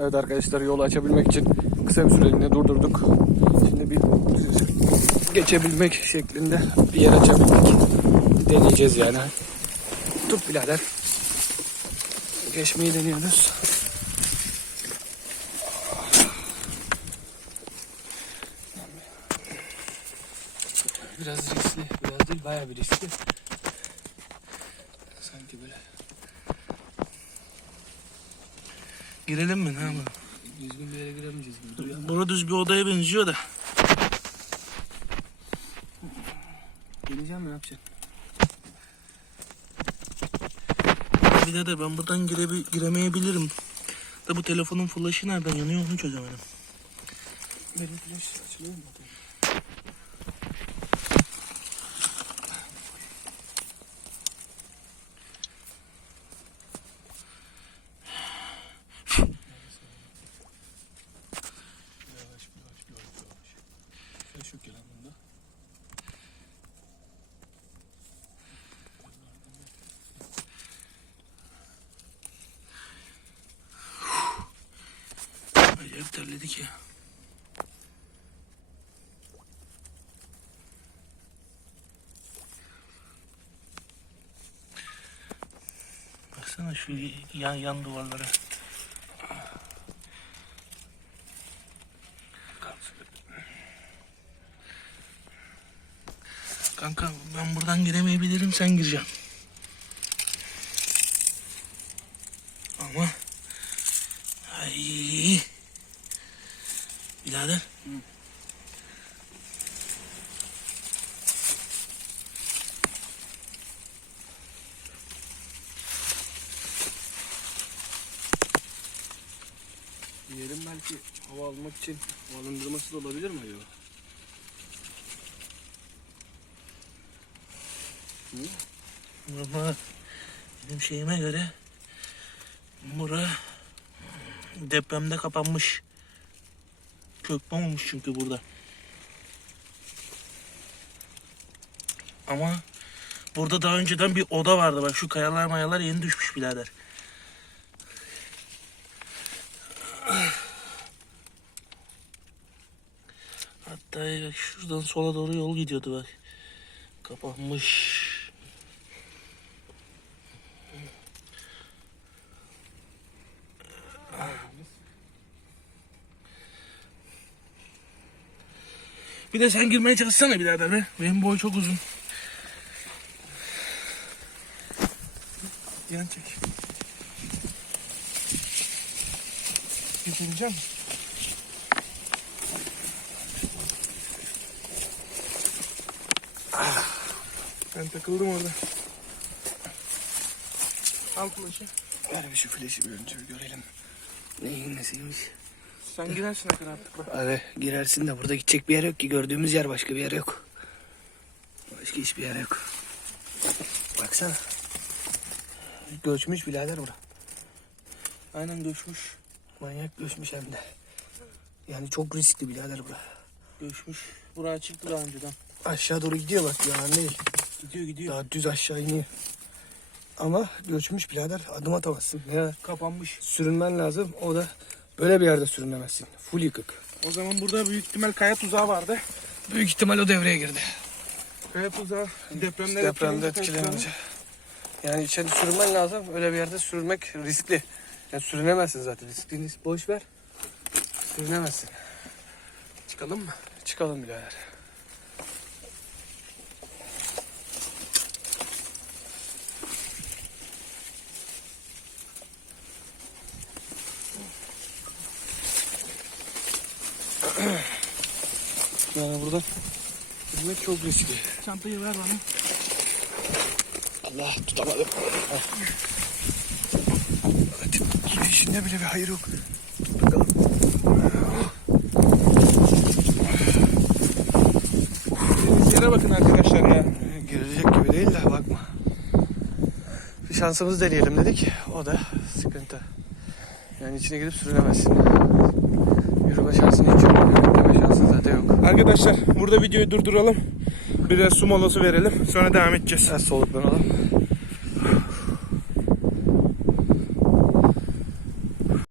Evet arkadaşlar yolu açabilmek için kısa bir süreliğine durdurduk. Şimdi bir geçebilmek şeklinde bir yer açabildik. Deneyeceğiz yani. Tut birader. Geçmeyi deniyoruz. Biraz riskli, biraz değil bayağı bir riskli. Sanki böyle Girelim mi ne yapalım? düzgün bir yere giremeyeceğiz gibi. Bura düz bir odaya benziyor da. Geleceğim mi ne yapacaksın? Bir de de ben buradan girebi- giremeyebilirim. Da bu telefonun flaşı nereden yanıyor onu çözemedim. Benim flash açılıyor mu? Flash yok lan bunda. Acayip terledik ya. Baksana şu yan yan duvarlara. Kanka ben buradan giremeyebilirim sen gireceksin. Ama ay birader. Yerin belki hava almak için havalandırması da olabilir mi acaba? Ama benim şeyime göre bura depremde kapanmış. Çökme olmuş çünkü burada. Ama burada daha önceden bir oda vardı. Bak şu kayalar mayalar yeni düşmüş birader. Hatta bak şuradan sola doğru yol gidiyordu bak. Kapanmış. Bir de sen girmeye çalışsana birader be. Benim boy çok uzun. Yan çek. Misin? Ah, Ben takıldım orada. Al kulaşı. Ver bir şu flash'i bir önce görelim. Neyin nesiymiş? Sen girersin ne kadar tıkla. Abi girersin de burada gidecek bir yer yok ki. Gördüğümüz yer başka bir yer yok. Başka hiçbir yer yok. Baksana. Göçmüş birader bura. Aynen göçmüş. Manyak göçmüş hem de. Yani çok riskli birader bura. Göçmüş. Buraya çıktı daha önceden. Aşağı doğru gidiyor bak ya ne? Gidiyor gidiyor. Daha düz aşağı iniyor. Ama göçmüş birader adım atamazsın. Ya Kapanmış. sürünmen lazım. O da böyle bir yerde sürünemezsin. Full yıkık. O zaman burada büyük ihtimal kaya tuzağı vardı. Büyük ihtimal o devreye girdi. Kaya tuzağı depremde Depremde etkilenince. Yani içeri sürünmen lazım. Öyle bir yerde sürünmek riskli. Yani sürünemezsin zaten. Risklini boş ver. Sürünemezsin. Çıkalım mı? Çıkalım birader. Yani burada sürmek çok riskli. Çantayı ver bana. Allah tutamadım. Hadi girişinde bile bir hayır yok. Bakalım. Yere bakın arkadaşlar ya. Girecek gibi değil de bakma. Bir şansımızı deneyelim dedik. O da sıkıntı. Yani içine girip sürünemezsin. Yürüme şansın hiç yok. Şansın zaten yok. Arkadaşlar burada videoyu durduralım. Biraz su molası verelim. Sonra devam edeceğiz. Biraz soluklanalım.